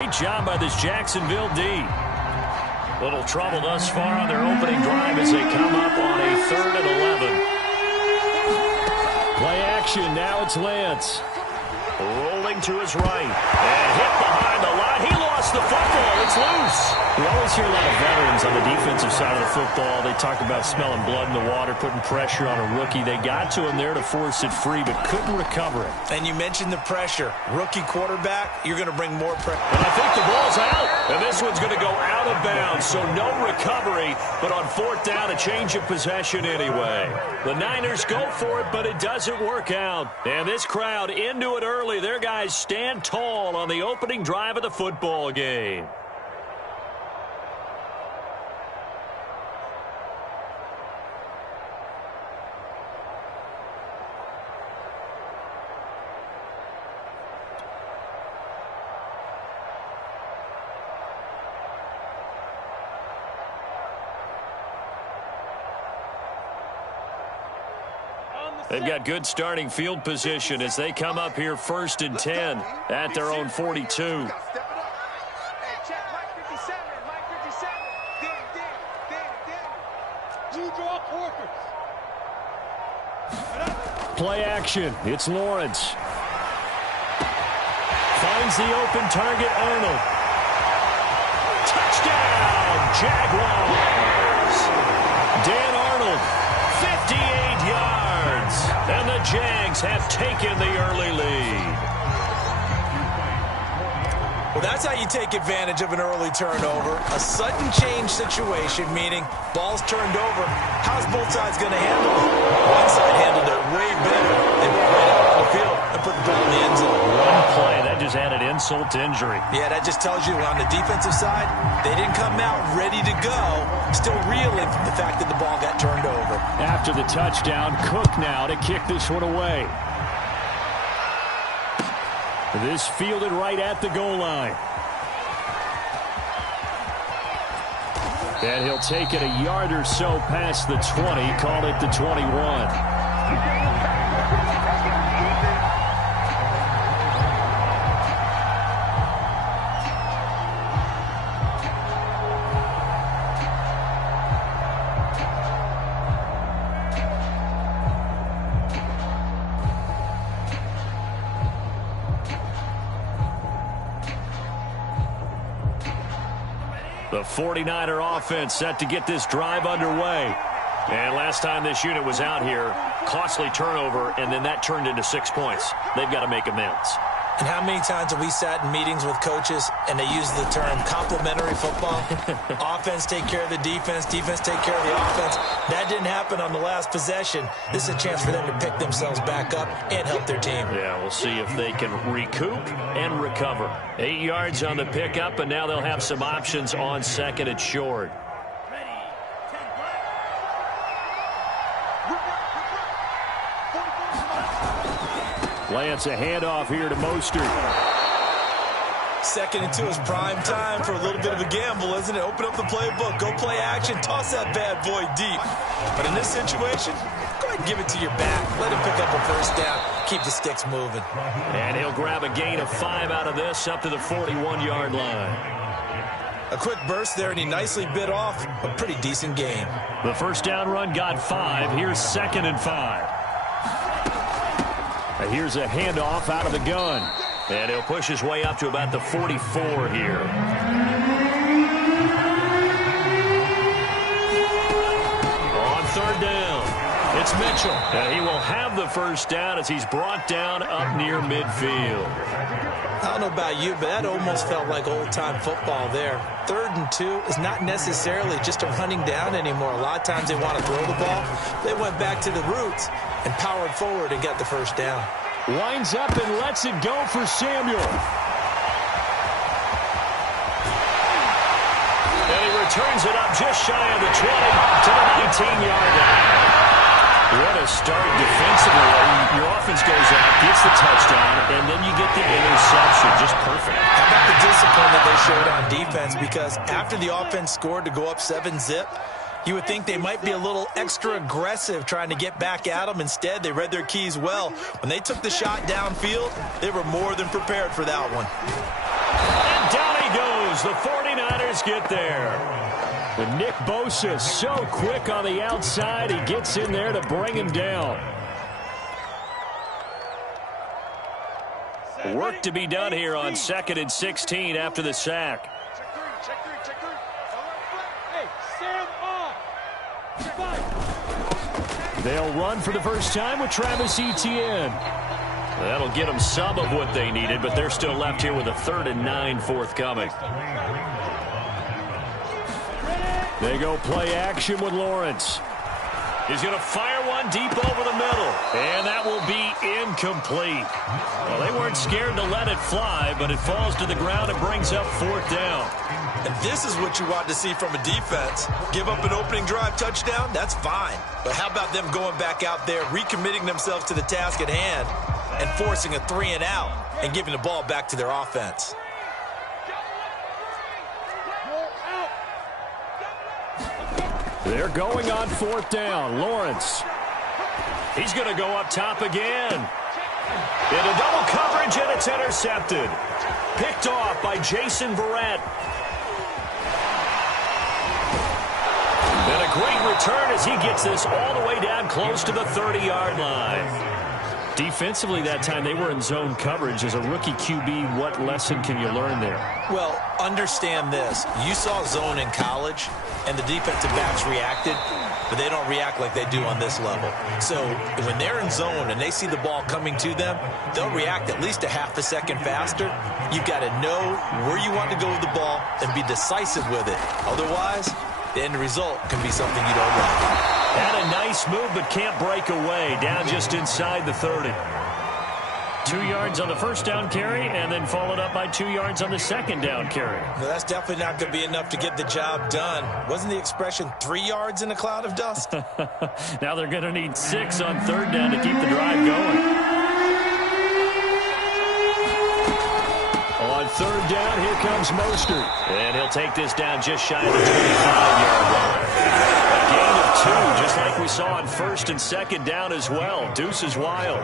Great job by this Jacksonville D. Little trouble thus far on their opening drive as they come up on a 3rd and 11. Play action. Now it's Lance. Rolling to his right. And hit behind the line. He lost the football. It's loose. We always hear a lot of veterans on the defensive side of the football. They talk about smelling blood in the water, putting pressure on a rookie. They got to him there to force it free, but couldn't recover it. And you mentioned the pressure. Rookie quarterback, you're going to bring more pressure. And I think the ball's out. And this one's going to go out of bounds, so no recovery. But on 4th down, a change of possession anyway. The Niners go for it, but it doesn't work out. And this crowd into it early. Their guys stand tall on the opening drive of the football game. They've got good starting field position as they come up here 1st and 10 at their own 42. Play action. It's Lawrence. Finds the open target, Arnold. Touchdown, Jaguars. Dan Arnold, 58 yards. And the Jags have taken the early lead. Well, that's how you take advantage of an early turnover. A sudden change situation, meaning ball's turned over. How's both sides going to handle it? One side handled it way better. They went right out on the field and put the ball in the end zone. One play, that just added insult to injury. Yeah, that just tells you on the defensive side, they didn't come out ready to go, still reeling from the fact that the ball got turned over. After the touchdown, Cook now to kick this one away. This fielded right at the goal line. And he'll take it a yard or so past the 20, call it the 21. The 49er offense set to get this drive underway. And last time this unit was out here, costly turnover, and then that turned into 6 points. They've got to make amends. And how many times have we sat in meetings with coaches and they use the term complementary football? Offense take care of the defense, defense take care of the offense. That didn't happen on the last possession. This is a chance for them to pick themselves back up and help their team. Yeah, we'll see if they can recoup and recover. 8 yards on the pickup, and now they'll have some options on 2nd and short. Lance, a handoff here to Mostert. 2nd and 2 is prime time for a little bit of a gamble, isn't it? Open up the playbook, go play action, toss that bad boy deep. But in this situation, go ahead and give it to your back. Let him pick up a 1st down, keep the sticks moving. And he'll grab a gain of 5 out of this up to the 41-yard line. A quick burst there, and he nicely bit off a pretty decent gain. The 1st down run got 5. Here's 2nd and 5. Here's a handoff out of the gun. And he'll push his way up to about the 44 here. On 3rd down, it's Mitchell. And he will have the 1st down as he's brought down up near midfield. I don't know about you, but that almost felt like old-time football there. 3rd and 2 is not necessarily just a running down anymore. A lot of times they want to throw the ball. They went back to the roots and powered forward and got the 1st down. Winds up and lets it go for Samuel. And he returns it up just shy of the 20 to the 19-yard line. What a start defensively. Your offense goes out, gets the touchdown, and then you get the interception. Just perfect. How about the discipline that they showed on defense? Because after the offense scored to go up 7-zip, you would think they might be a little extra aggressive trying to get back at them. Instead, they read their keys well. When they took the shot downfield, they were more than prepared for that one. And down goes. The 49ers get there. But Nick Bosa so quick on the outside. He gets in there to bring him down. Work to be done here on 2nd and 16 after the sack. They'll run for the first time with Travis Etienne. That'll get them some of what they needed, but they're still left here with a 3rd and 9 forthcoming. They go play action with Lawrence. He's going to fire one deep over the middle, and that will be incomplete. Well, they weren't scared to let it fly, but it falls to the ground and brings up 4th down. And this is what you want to see from a defense. Give up an opening drive touchdown, that's fine. But how about them going back out there, recommitting themselves to the task at hand, and forcing a 3 and out and giving the ball back to their offense? They're going on 4th down. Lawrence. He's going to go up top again. Into double coverage, and it's intercepted. Picked off by Jason Verrett. And a great return as he gets this all the way down close to the 30-yard line. Defensively that time, they were in zone coverage. As a rookie QB, what lesson can you learn there? Well, understand this. You saw zone in college, and the defensive backs reacted, but they don't react like they do on this level. So when they're in zone and they see the ball coming to them, they'll react at least a half a second faster. You've got to know where you want to go with the ball and be decisive with it. Otherwise, the end result can be something you don't like. Had a nice move, but can't break away. Down just inside the 30. 2 yards on the first down carry, and then followed up by 2 yards on the second down carry. No, that's definitely not going to be enough to get the job done. Wasn't the expression 3 yards in a cloud of dust? Now they're going to need 6 on 3rd down to keep the drive going. On 3rd down, here comes Mostert. And he'll take this down just shy of the 25-yard line. A gain of 2, just like we saw on 1st and 2nd down as well. Deuce is wild.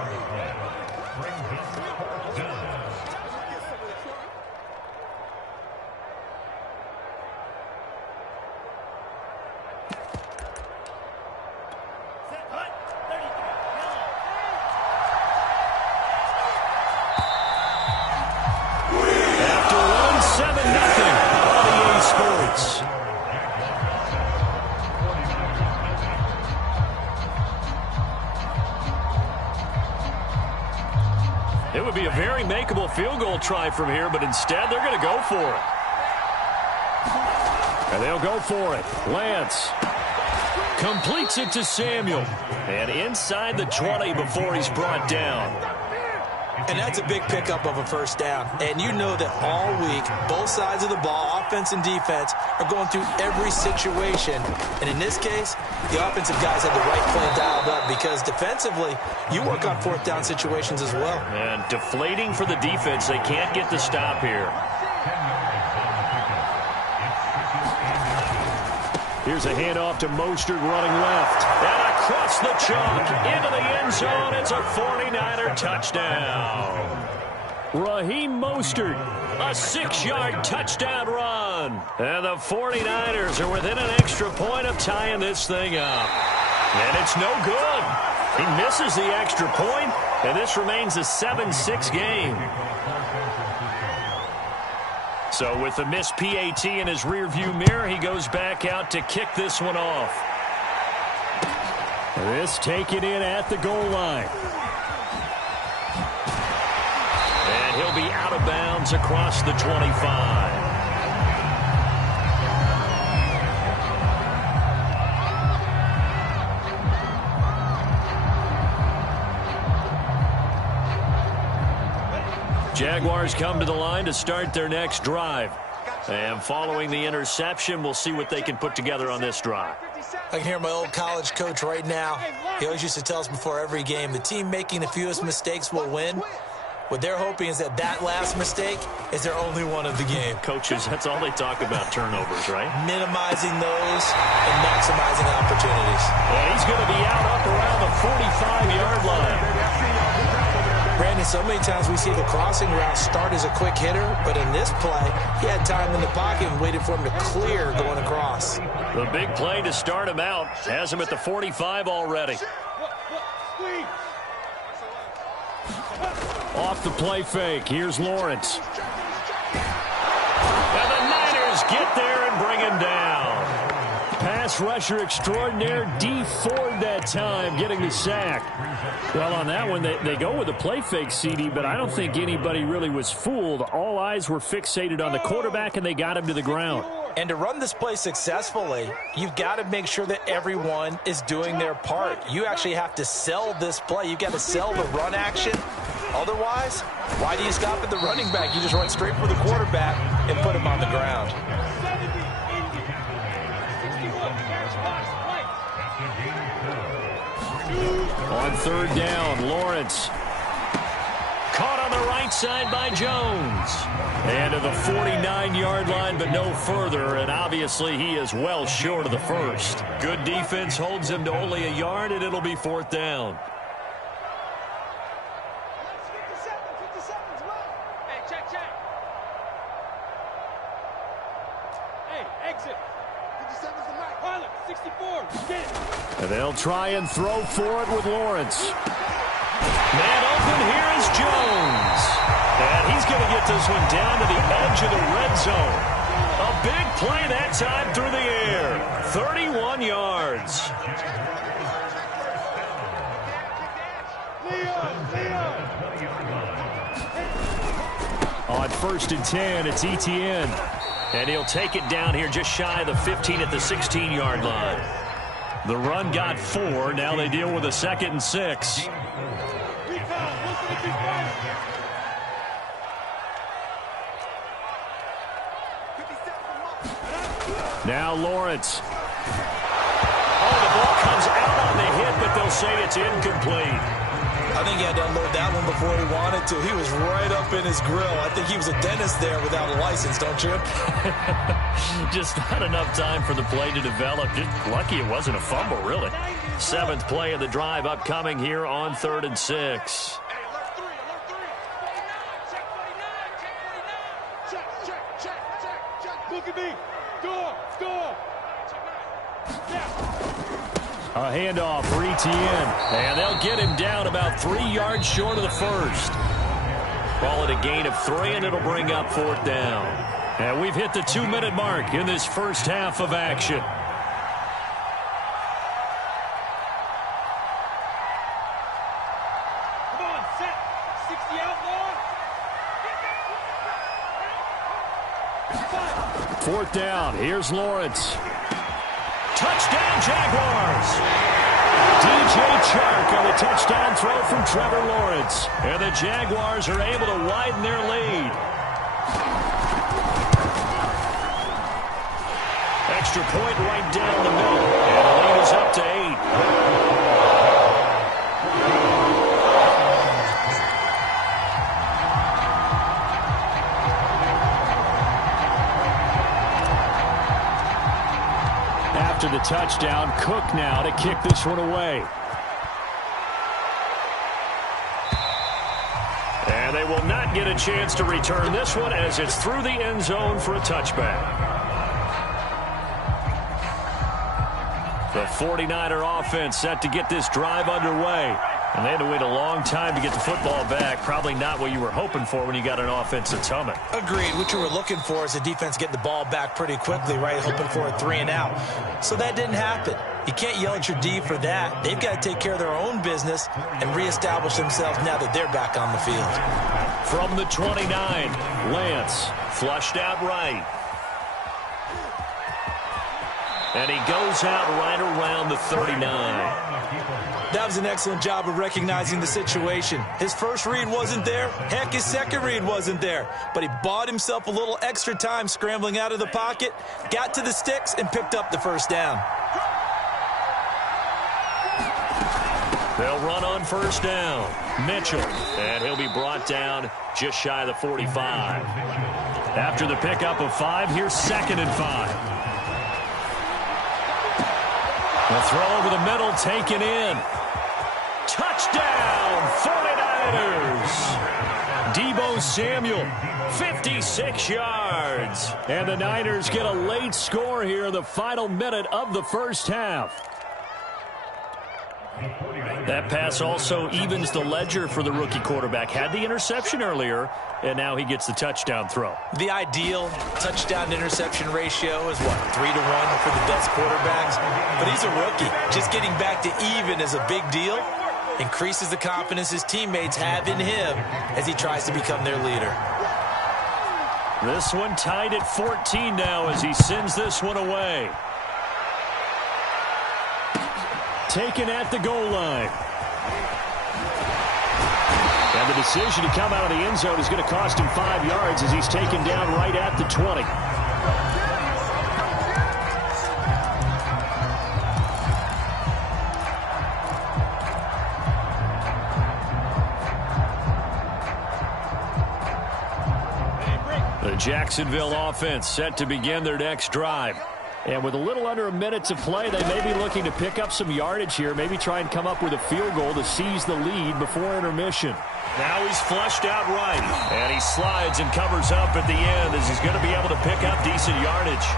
It would be a very makeable field goal try from here, but instead they're going to go for it. And they'll go for it. Lance completes it to Samuel. And inside the 20 before he's brought down. And that's a big pickup of a first down. And you know that all week, both sides of the ball, offense and defense, are going through every situation. And in this case, the offensive guys had the right play dialed up because defensively, you work on 4th down situations as well. And deflating for the defense. They can't get the stop here. Here's a handoff to Mostert running left. And across the chalk into the end zone. It's a 49er touchdown. Raheem Mostert, a 6-yard touchdown run. And the 49ers are within an extra point of tying this thing up. And it's no good. He misses the extra point, and this remains a 7-6 game. So with the missed PAT in his rearview mirror, he goes back out to kick this one off. This taken in at the goal line. And he'll be out of bounds across the 25. Jaguars come to the line to start their next drive. And following the interception, we'll see what they can put together on this drive. I can hear my old college coach right now. He always used to tell us before every game, the team making the fewest mistakes will win. What they're hoping is that last mistake is their only one of the game. Coaches, that's all they talk about, turnovers, right? Minimizing those and maximizing opportunities. And he's going to be out up around the 45-yard line. Brandon, So many times we see the crossing route start as a quick hitter, but in this play, he had time in the pocket and waited for him to clear going across. The big play to start him out has him at the 45 already. Off the play fake. Here's Lawrence. And the Niners get there and bring him down. Pass rusher extraordinaire, D Ford that time, getting the sack. Well, on that one, they go with a play fake, CD, but I don't think anybody really was fooled. All eyes were fixated on the quarterback, and they got him to the ground. And to run this play successfully, you've got to make sure that everyone is doing their part. You actually have to sell this play. You've got to sell the run action. Otherwise, why do you stop at the running back? You just run straight for the quarterback and put him on the ground. On third down, Lawrence. Caught on the right side by Jones. And to the 49-yard line, but no further. And obviously, he is well short of the first. Good defense holds him to only a yard, and it'll be fourth down. And they'll try and throw for it with Lawrence. Man open, here is Jones. And he's going to get this one down to the edge of the red zone. A big play that time through the air. 31 yards. On first and 10, it's Etienne. And he'll take it down here just shy of the 15 at the 16-yard line. The run got 4. Now they deal with a 2nd and 6. Now Lawrence. Oh, the ball comes out on the hit, but they'll say it's incomplete. I think he had to unload that one before he wanted to. He was right up in his grill. I think he was a dentist there without a license, don't you? Just not enough time for the play to develop. Just lucky it wasn't a fumble, really. 7th play of the drive upcoming here on 3rd and 6. A handoff for Etienne. And they'll get him down about 3 yards short of the first. Call it a gain of 3, and it'll bring up 4th down. And we've hit the 2-minute mark in this first half of action. Come on, set. 60 outlaw. 4th down. Here's Lawrence. Touchdown, Jaguars. DJ Chark on the touchdown throw from Trevor Lawrence. And the Jaguars are able to widen their lead. Extra point right down the middle. And the lead is up to 8. After the touchdown, Cook now to kick this one away. And they will not get a chance to return this one as it's through the end zone for a touchback. The 49er offense set to get this drive underway. And they had to wait a long time to get the football back. Probably not what you were hoping for when you got an offense that's humming. Agreed. What you were looking for is the defense getting the ball back pretty quickly, right? Hoping for a 3 and out. So that didn't happen. You can't yell at your D for that. They've got to take care of their own business and reestablish themselves now that they're back on the field. From the 29, Lance flushed out right. And he goes out right around the 39. That was an excellent job of recognizing the situation. His first read wasn't there. Heck, his second read wasn't there. But he bought himself a little extra time scrambling out of the pocket, got to the sticks, and picked up the first down. They'll run on first down. Mitchell, and he'll be brought down just shy of the 45. After the pickup of 5, here's 2nd and 5. The throw over the middle, taken in. Touchdown, 49ers. Niners. Deebo Samuel, 56 yards. And the Niners get a late score here in the final minute of the first half. That pass also evens the ledger for the rookie quarterback. Had the interception earlier, and now he gets the touchdown throw. The ideal touchdown-interception ratio is, what, 3-to-1 for the best quarterbacks? But he's a rookie. Just getting back to even is a big deal. Increases the confidence his teammates have in him as he tries to become their leader. This one tied at 14 now as he sends this one away. Taken at the goal line. And the decision to come out of the end zone is going to cost him 5 yards as he's taken down right at the 20. The Jacksonville offense set to begin their next drive. And with a little under a minute to play, they may be looking to pick up some yardage here, maybe try and come up with a field goal to seize the lead before intermission. Now he's flushed out right, and he slides and covers up at the end as he's going to be able to pick up decent yardage.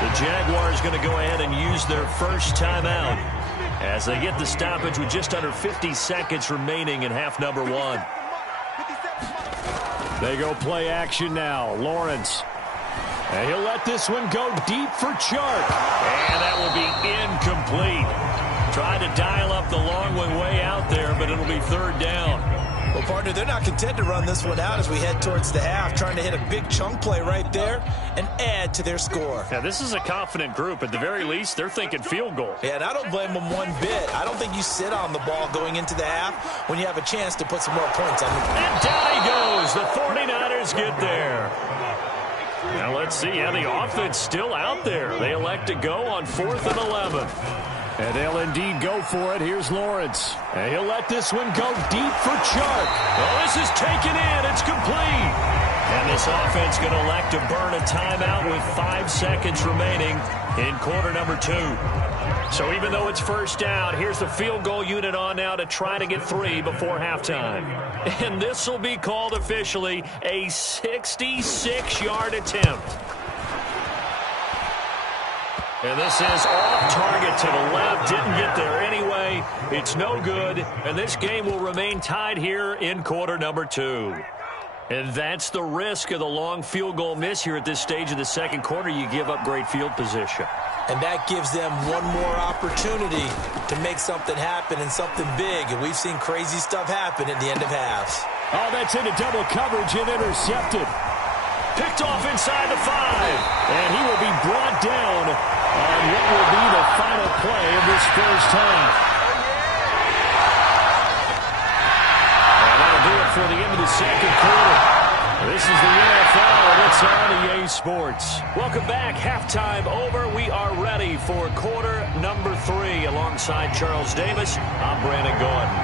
The Jaguars going to go ahead and use their first timeout as they get the stoppage with just under 50 seconds remaining in half number one. They go play action now. Lawrence. And he'll let this one go deep for Chark. And that will be incomplete. Tried to dial up the long one way out there, but it'll be third down. Well, partner, they're not content to run this one out as we head towards the half, trying to hit a big chunk play right there and add to their score. Yeah, this is a confident group. At the very least, they're thinking field goal. Yeah, and I don't blame them one bit. I don't think you sit on the ball going into the half when you have a chance to put some more points on the board. And down he goes. The 49ers get there. Now let's see. Yeah, the offense still out there. They elect to go on 4th and 11. And they'll indeed go for it. Here's Lawrence. And he'll let this one go deep for Chark. Oh, this is taken in. It's complete. And this offense going to elect to burn a timeout with 5 seconds remaining in quarter number 2. So even though it's first down, here's the field goal unit on now to try to get 3 before halftime. And this will be called officially a 66-yard attempt. And this is off target to the left. Didn't get there anyway. It's no good. And this game will remain tied here in quarter number 2. And that's the risk of the long field goal miss here at this stage of the second quarter. You give up great field position. And that gives them one more opportunity to make something happen and something big. And we've seen crazy stuff happen at the end of halves. Oh, that's into double coverage and intercepted. Picked off inside the 5. And he will be brought down on what will be the final play of this first half. And that'll do it for the end of the second quarter. This is the NFL, and it's on EA Sports. Welcome back. Halftime over. We are ready for quarter number 3. Alongside Charles Davis, I'm Brandon Gordon.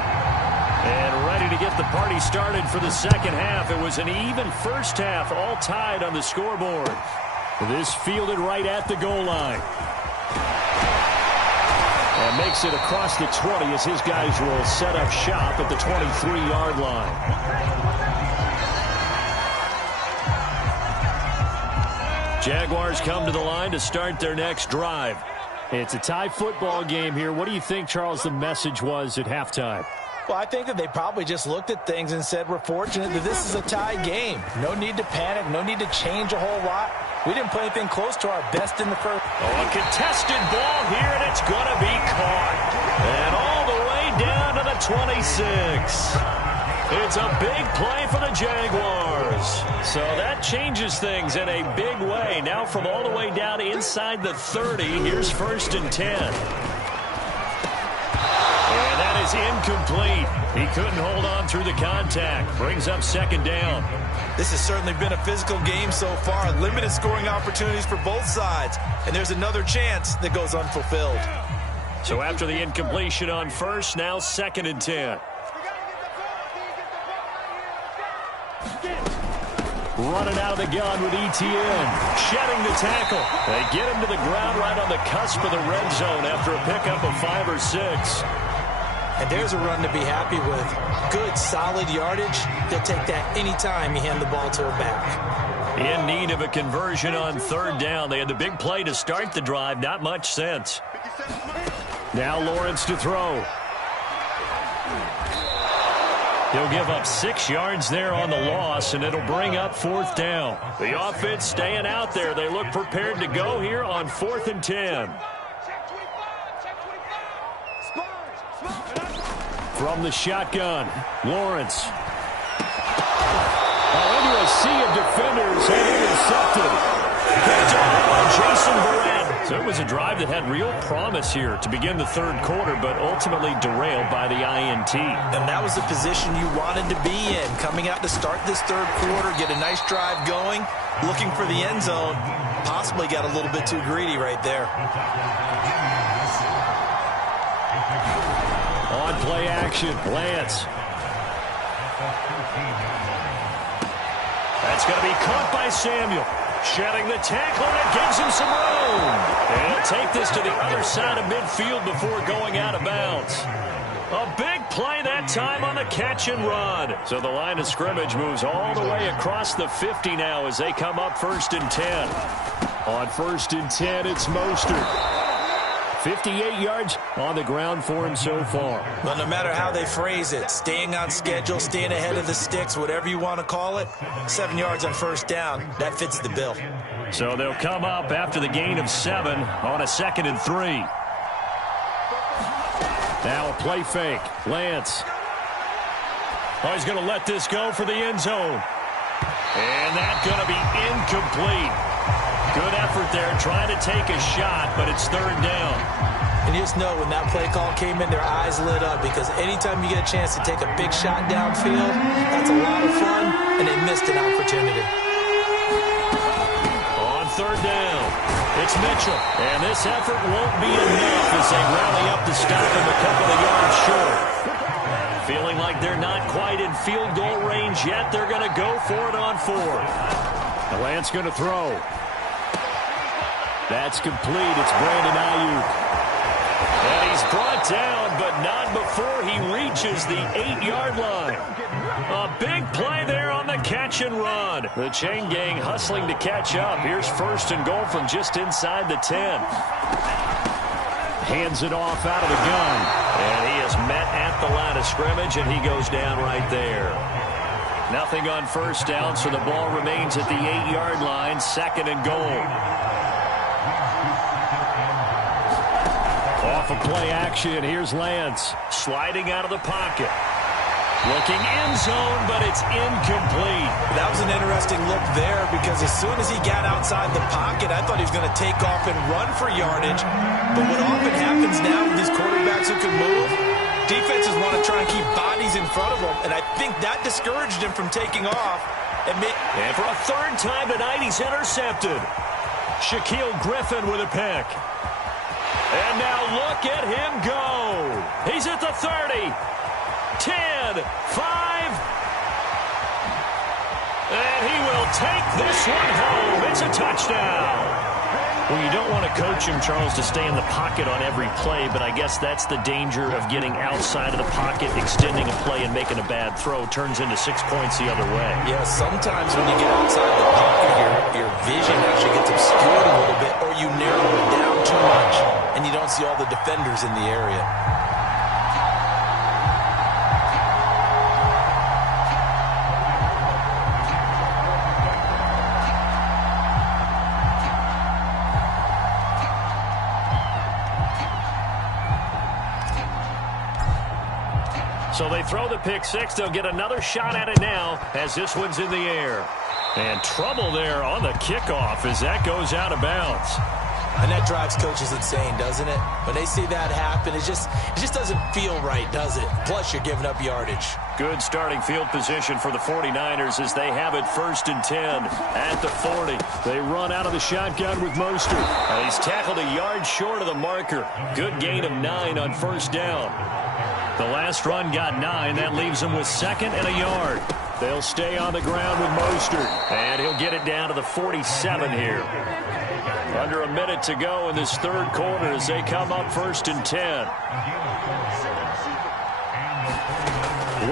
And ready to get the party started for the second half. It was an even first half, all tied on the scoreboard. This fielded right at the goal line. And makes it across the 20 as his guys will set up shop at the 23-yard line. Jaguars come to the line to start their next drive. It's a tie football game here. What do you think, Charles, the message was at halftime? Well, I think that they probably just looked at things and said, we're fortunate that this is a tie game. No need to panic. No need to change a whole lot. We didn't play anything close to our best in the first. Oh, a contested ball here, and it's going to be caught. And all the way down to the 26. It's a big play for the Jaguars. So that changes things in a big way. Now from all the way down inside the 30, here's 1st and 10. And that is incomplete. He couldn't hold on through the contact. Brings up 2nd down. This has certainly been a physical game so far. Limited scoring opportunities for both sides. And there's another chance that goes unfulfilled. So after the incompletion on 1st, now 2nd and 10. Running out of the gun with ETN. Shedding the tackle. They get him to the ground right on the cusp of the red zone after a pickup of 5 or 6. And there's a run to be happy with. Good, solid yardage. They'll take that anytime you hand the ball to a back. In need of a conversion on third down. They had the big play to start the drive. Not much sense. Now Lawrence to throw. He'll give up 6 yards there on the loss, and it'll bring up fourth down. The offense staying out there. They look prepared to go here on 4th and 10. From the shotgun, Lawrence. Into a sea of defenders and intercepted. Picked off by Jason Verrett. So it was a drive that had real promise here to begin the third quarter, but ultimately derailed by the INT. And that was the position you wanted to be in. Coming out to start this third quarter, get a nice drive going, looking for the end zone. Possibly got a little bit too greedy right there. On play action, Lance. That's going to be caught by Samuel. Shedding the tackle, and it gives him some room. And he'll take this to the other side of midfield before going out of bounds. A big play that time on the catch and run. So the line of scrimmage moves all the way across the 50 now as they come up 1st and 10. On 1st and 10, it's Mostert. 58 yards on the ground for him so far. Well, no matter how they phrase it, staying on schedule, staying ahead of the sticks, whatever you want to call it, 7 yards on first down, that fits the bill. So they'll come up after the gain of 7 on a 2nd and 3. Now a play fake. Lance. Oh, he's going to let this go for the end zone. And that's going to be incomplete. Good effort there, trying to take a shot, but it's 3rd down. And you just know when that play call came in, their eyes lit up, because anytime you get a chance to take a big shot downfield, that's a lot of fun, and they missed an opportunity. On 3rd down, it's Mitchell. And this effort won't be enough as they rally up to stop him a couple of yards short. Feeling like they're not quite in field goal range yet, they're going to go for it on 4th. Lance going to throw. That's complete. It's Brandon Ayuk. And he's brought down, but not before he reaches the 8-yard line. A big play there on the catch and run. The chain gang hustling to catch up. Here's 1st and goal from just inside the 10. Hands it off out of the gun. And he is met at the line of scrimmage, and he goes down right there. Nothing on 1st down, so the ball remains at the 8-yard line. 2nd and goal. Off of play action, here's Lance. Sliding out of the pocket. Looking end zone, but it's incomplete. That was an interesting look there, because as soon as he got outside the pocket, I thought he was going to take off and run for yardage. But what often happens now with these quarterbacks who can move, defenses want to try and keep bodies in front of them, and I think that discouraged him from taking off. And for a 3rd time tonight, he's intercepted. Shaquille Griffin with a pick. And now look at him go. He's at the 30, 10, 5. And he will take this one home. It's a touchdown. Well, you don't want to coach him, Charles, to stay in the pocket on every play, but I guess that's the danger of getting outside of the pocket, extending a play and making a bad throw. Turns into 6 points the other way. Yeah, sometimes when you get outside the pocket, your vision actually gets obscured a little bit, or you narrow it down too much, and you don't see all the defenders in the area. So they throw the pick six. They'll get another shot at it now as this one's in the air. And trouble there on the kickoff as that goes out of bounds. And that drives coaches insane, doesn't it? When they see that happen, it just doesn't feel right, does it? Plus, you're giving up yardage. Good starting field position for the 49ers as they have it 1st and 10 at the 40. They run out of the shotgun with Mostert. And he's tackled a yard short of the marker. Good gain of 9 on 1st down. The last run got 9. That leaves them with 2nd and a yard. They'll stay on the ground with Mostert. And he'll get it down to the 47 here. Under a minute to go in this third quarter as they come up 1st and 10.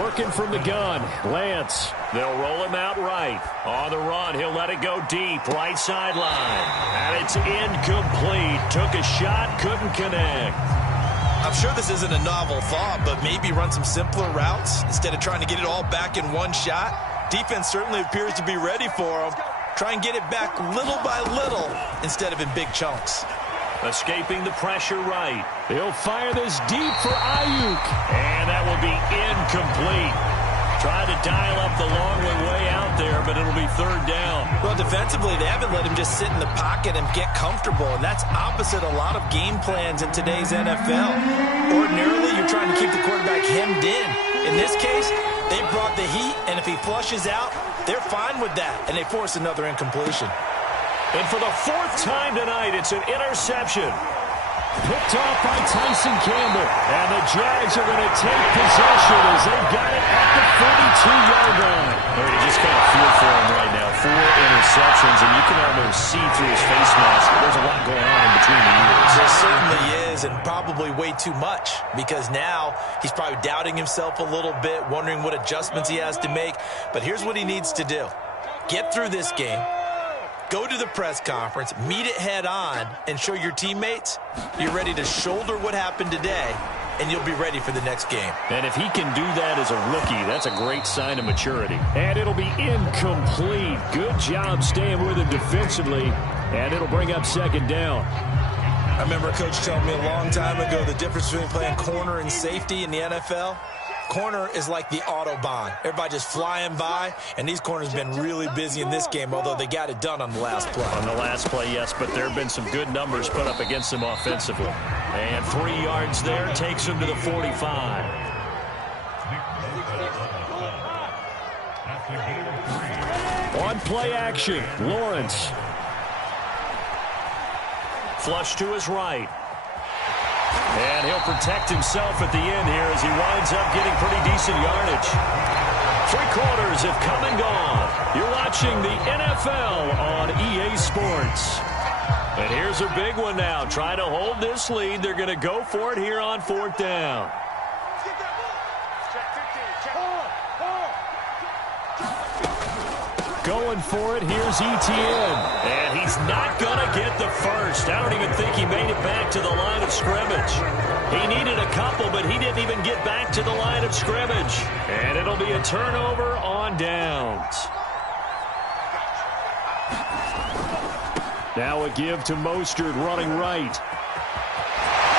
Working from the gun, Lance. They'll roll him out right. On the run, he'll let it go deep, right sideline. And it's incomplete. Took a shot, couldn't connect. I'm sure this isn't a novel thought, but maybe run some simpler routes instead of trying to get it all back in one shot. Defense certainly appears to be ready for him. Try and get it back little by little instead of in big chunks. Escaping the pressure right. He'll fire this deep for Ayuk. And that will be incomplete. Trying to dial up the long way out there, but it'll be third down. Well, defensively, they haven't let him just sit in the pocket and get comfortable, and that's opposite a lot of game plans in today's NFL. Ordinarily, you're trying to keep the quarterback hemmed in. In this case, they brought the heat, and if he flushes out, they're fine with that, and they force another incompletion. And for the fourth time tonight, it's an interception. Picked off by Tyson Campbell. And the Jags are going to take possession as they've got it at the 42-yard line. You just kind of feel for him right now. 4 interceptions, and you can almost see through his face mask. There's a lot going on in between the ears. There certainly is, and probably way too much, because now he's probably doubting himself a little bit, wondering what adjustments he has to make. But here's what he needs to do. Get through this game. Go to the press conference, meet it head on, and show your teammates you're ready to shoulder what happened today, and you'll be ready for the next game. And if he can do that as a rookie, that's a great sign of maturity. And it'll be incomplete. Good job staying with him defensively, and it'll bring up second down. I remember a coach telling me a long time ago the difference between playing corner and safety in the NFL. Corner is like the Autobahn. Everybody just flying by, and these corners have been really busy in this game, although they got it done on the last play. On the last play, yes, but there have been some good numbers put up against them offensively. And 3 yards there takes him to the 45. On play action, Lawrence. Flush to his right. And he'll protect himself at the end here as he winds up getting pretty decent yardage. 3 quarters have come and gone. You're watching the NFL on EA Sports. And here's a big one now. Trying to hold this lead. They're going to go for it here on 4th down. Going for it, here's Etienne. And he's not going to get the first. I don't even think he made it back to the line of scrimmage. He needed a couple, but he didn't even get back to the line of scrimmage. And it'll be a turnover on downs. Now a give to Mostert running right.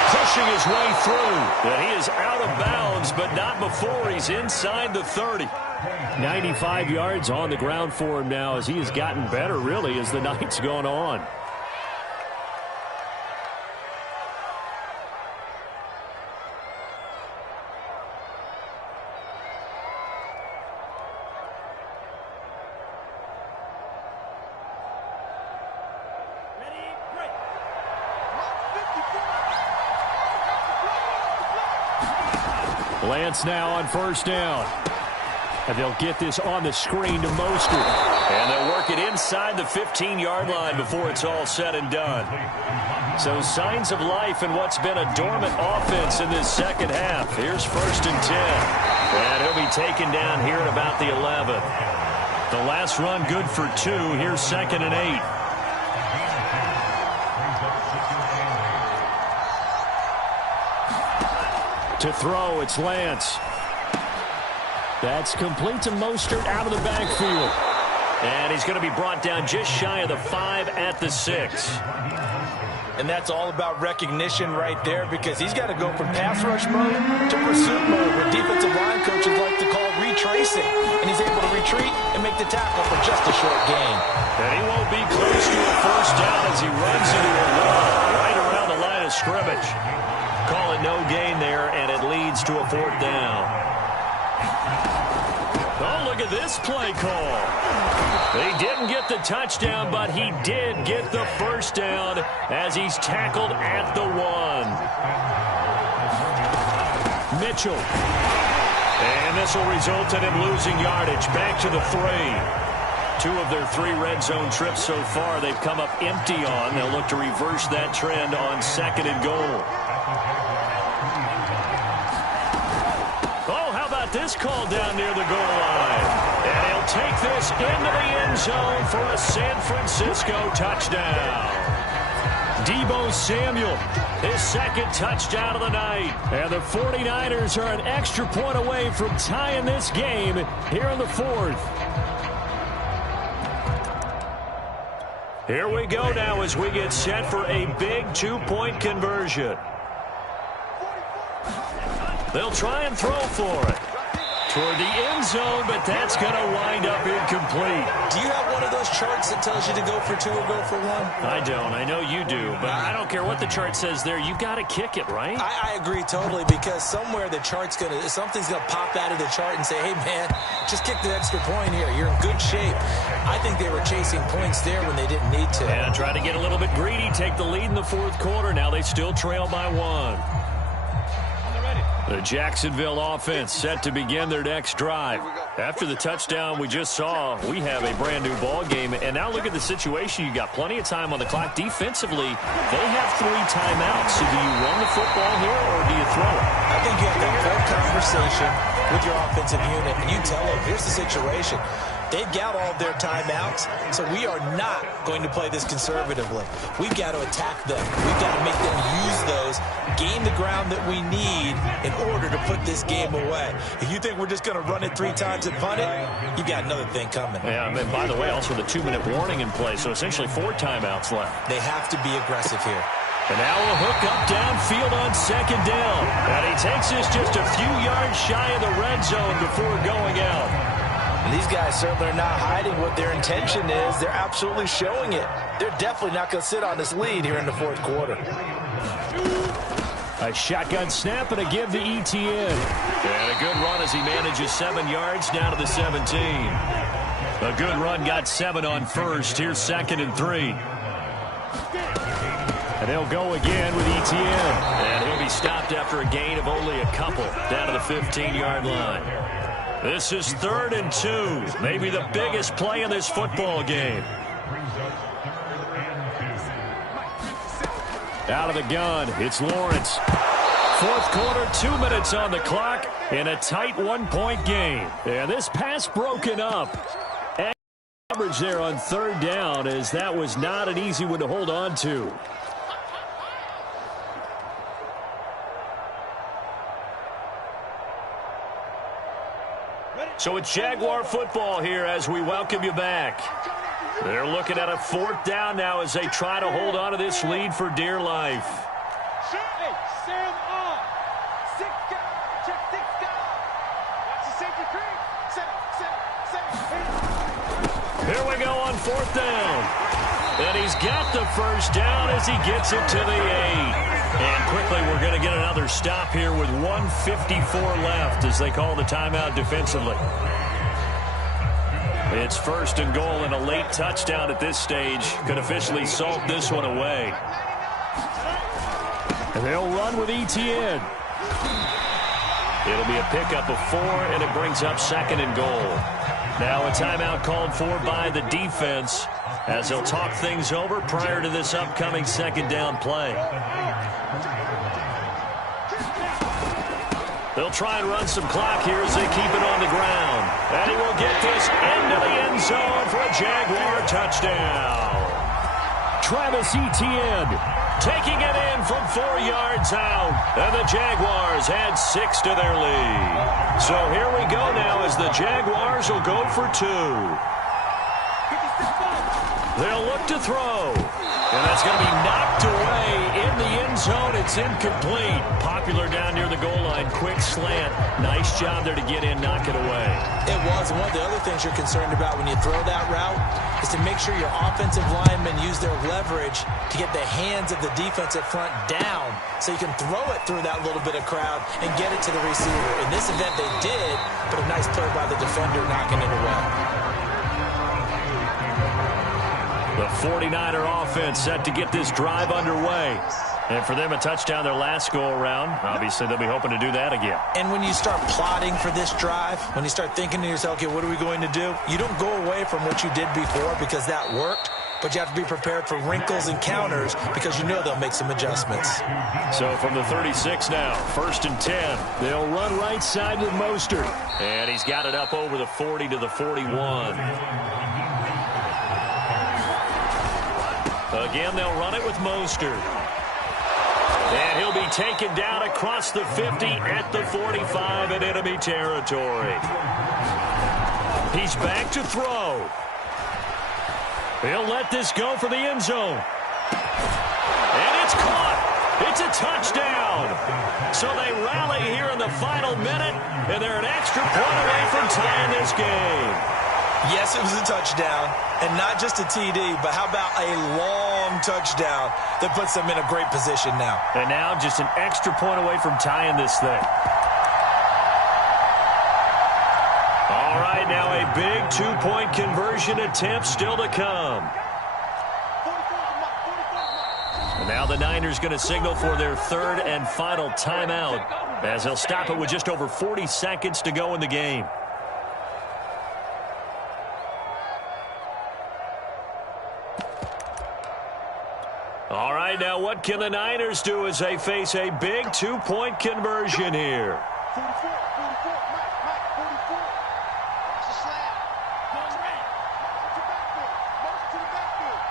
Pushing his way through. And he is out of bounds, but not before he's inside the 30. 95 yards on the ground for him now as he has gotten better, really, as the night's gone on. Lance now on 1st down. And they'll get this on the screen to Mostert. And they'll work it inside the 15-yard line before it's all said and done. So signs of life in what's been a dormant offense in this second half. Here's 1st and 10. And he'll be taken down here at about the 11. The last run good for 2. Here's 2nd and 8. To throw, it's Lance. That's complete to Mostert out of the backfield. And he's going to be brought down just shy of the 5 at the 6. And that's all about recognition right there, because he's got to go from pass rush mode to pursuit mode, what defensive line coaches like to call retracing. And he's able to retreat and make the tackle for just a short gain. And he won't be close to a 1st down as he runs into a wall right around the line of scrimmage. Call it no gain there, and it leads to a 4th down. Oh, look at this play call. He didn't get the touchdown, but he did get the 1st down as he's tackled at the 1. Mitchell. And this will result in him losing yardage. Back to the 3. 2 of their 3 red zone trips so far they've come up empty on. They'll look to reverse that trend on 2nd and goal. this call down near the goal line. And he'll take this into the end zone for a San Francisco touchdown. Deebo Samuel, his second touchdown of the night. And the 49ers are an extra point away from tying this game here in the fourth. Here we go now as we get set for a big two-point conversion. They'll try and throw for it. Toward the end zone, but that's going to wind up incomplete. Do you have one of those charts that tells you to go for two or go for one? I don't. I know you do, but I don't care what the chart says there. You got to kick it, right? I agree totally, because somewhere the chart's something's going to pop out of the chart and say, hey, man, just kick the extra point here. You're in good shape. I think they were chasing points there when they didn't need to. Yeah, try to get a little bit greedy, take the lead in the fourth quarter. Now they still trail by one. The Jacksonville offense set to begin their next drive. After the touchdown we just saw, we have a brand-new ball game. And now look at the situation. You got plenty of time on the clock. Defensively, they have 3 timeouts. So do you run the football here or do you throw it? I think you have that full conversation with your offensive unit, and you tell them, here's the situation. They've got all their timeouts, so we are not going to play this conservatively. We've got to attack them. We've got to make them use those, gain the ground that we need in order to put this game away. If you think we're just going to run it 3 times and punt it, you've got another thing coming. Yeah, and by the way, also the 2-minute warning in play, so essentially 4 timeouts left. They have to be aggressive here. And now a hook up downfield on second down. And he takes this just a few yards shy of the red zone before going out. And these guys certainly are not hiding what their intention is. They're absolutely showing it. They're definitely not going to sit on this lead here in the fourth quarter. A shotgun snap and a give to Etienne. And a good run as he manages 7 yards down to the 17. A good run, got 7 on first. Here's 2nd and 3. And they'll go again with Etienne. And he'll be stopped after a gain of only a couple down to the 15-yard line. This is 3rd and 2. Maybe the biggest play in this football game. Out of the gun, it's Lawrence. Fourth quarter, 2 minutes on the clock in a tight 1-point game. And this pass broken up. And average there on 3rd down, as that was not an easy one to hold on to. So it's Jaguar football here as we welcome you back. They're looking at a 4th down now as they try to hold on to this lead for dear life. Hey, Sam on. 6 guys. Check 6 guys. Watch the safety creep. Set. Here we go on 4th down. And he's got the first down as he gets it to the 8. And quickly, we're going to get another stop here with 1:54 left as they call the timeout defensively. It's 1st and goal, and a late touchdown at this stage could officially salt this one away. And they'll run with Etienne. It'll be a pickup of 4, and it brings up 2nd and goal. Now a timeout called for by the defense as they'll talk things over prior to this upcoming 2nd down play. They'll try and run some clock here as they keep it on the ground. And he will get this into the end zone for a Jaguar touchdown. Travis Etienne taking it in from 4 yards out. And the Jaguars add 6 to their lead. So here we go now as the Jaguars will go for 2. They'll look to throw. And that's going to be knocked away in the end zone. It's incomplete. Popular down near the goal line. Quick slant. Nice job there to get in, knock it away. It was. And one of the other things you're concerned about when you throw that route is to make sure your offensive linemen use their leverage to get the hands of the defensive front down so you can throw it through that little bit of crowd and get it to the receiver. In this event, they did, but a nice play by the defender knocking it away. The 49er offense set to get this drive underway. And for them, a touchdown their last go-around. Obviously, they'll be hoping to do that again. And when you start plotting for this drive, when you start thinking to yourself, okay, what are we going to do? You don't go away from what you did before because that worked, but you have to be prepared for wrinkles and counters because you know they'll make some adjustments. So from the 36 now, 1st and 10. They'll run right side with Mostert. And he's got it up over the 40 to the 41. Again, they'll run it with Mostert. And he'll be taken down across the 50 at the 45 in enemy territory. He's back to throw. He'll let this go for the end zone. And it's caught. It's a touchdown. So they rally here in the final minute, and they're an extra point away from tying this game. Yes, it was a touchdown, and not just a TD, but how about a long touchdown that puts them in a great position now. And now just an extra point away from tying this thing. All right, now a big two-point conversion attempt still to come. And now the Niners going to signal for their 3rd and final timeout as they'll stop it with just over 40 seconds to go in the game. All right, now what can the Niners do as they face a big two-point conversion here? 44, Mike, 44. It's a slam. Goes right. Motion to the backfield. Motion to the backfield.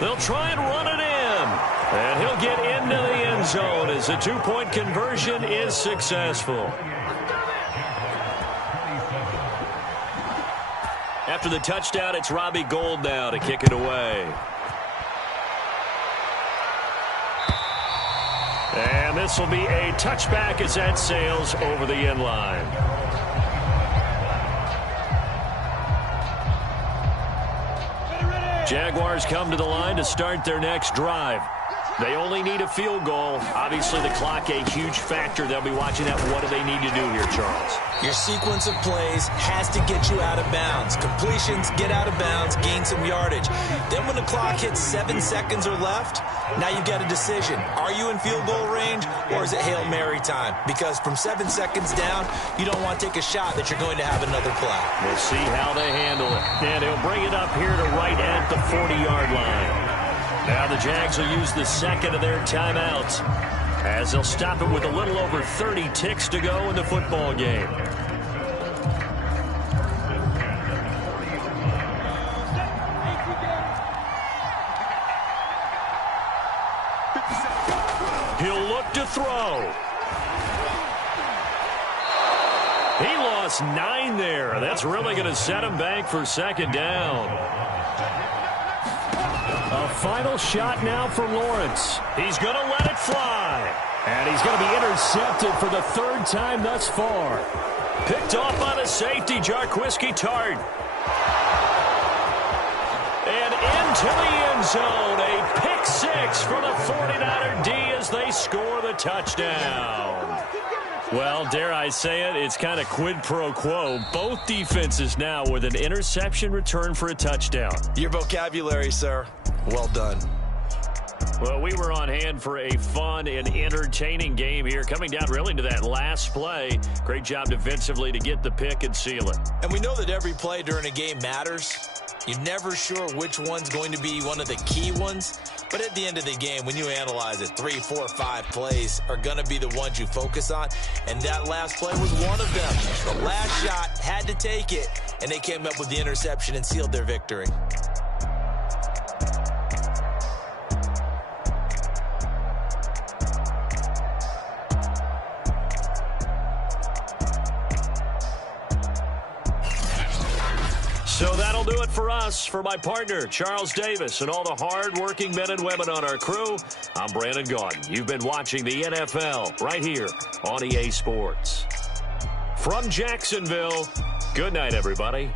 They'll try and run it in. And he'll get into the end zone as the two-point conversion is successful. After the touchdown, it's Robbie Gould now to kick it away. And this will be a touchback as that sails over the end line. Jaguars come to the line to start their next drive. They only need a field goal. Obviously, the clock a huge factor. They'll be watching that. What do they need to do here, Charles? Your sequence of plays has to get you out of bounds. Completions, get out of bounds, gain some yardage. Then when the clock hits 7 seconds or left, now you've got a decision. Are you in field goal range, or is it Hail Mary time? Because from 7 seconds down, you don't want to take a shot that you're going to have another play. We'll see how they handle it. And he'll bring it up here to right at the 40-yard line. Now the Jags will use the second of their timeouts as they'll stop it with a little over 30 ticks to go in the football game. He'll look to throw. He lost 9 there. That's really going to set him back for 2nd down. A final shot now for Lawrence. He's going to let it fly. And he's going to be intercepted for the 3rd time thus far. Picked off by the safety, Jarquiski Tart. And into the end zone. A pick 6 for the 49er D as they score the touchdown. Well, dare I say it, it's kind of quid pro quo. Both defenses now with an interception return for a touchdown. Your vocabulary, sir. Well done. Well, we were on hand for a fun and entertaining game here. Coming down really to that last play. Great job defensively to get the pick and seal it. And we know that every play during a game matters. You're never sure which one's going to be one of the key ones. But at the end of the game, when you analyze it, 3, 4, 5 plays are going to be the ones you focus on. And that last play was one of them. The last shot had to take it, and they came up with the interception and sealed their victory. So that'll do it for us. For my partner, Charles Davis, and all the hard-working men and women on our crew, I'm Brandon Gaudin. You've been watching the NFL right here on EA Sports. From Jacksonville, good night, everybody.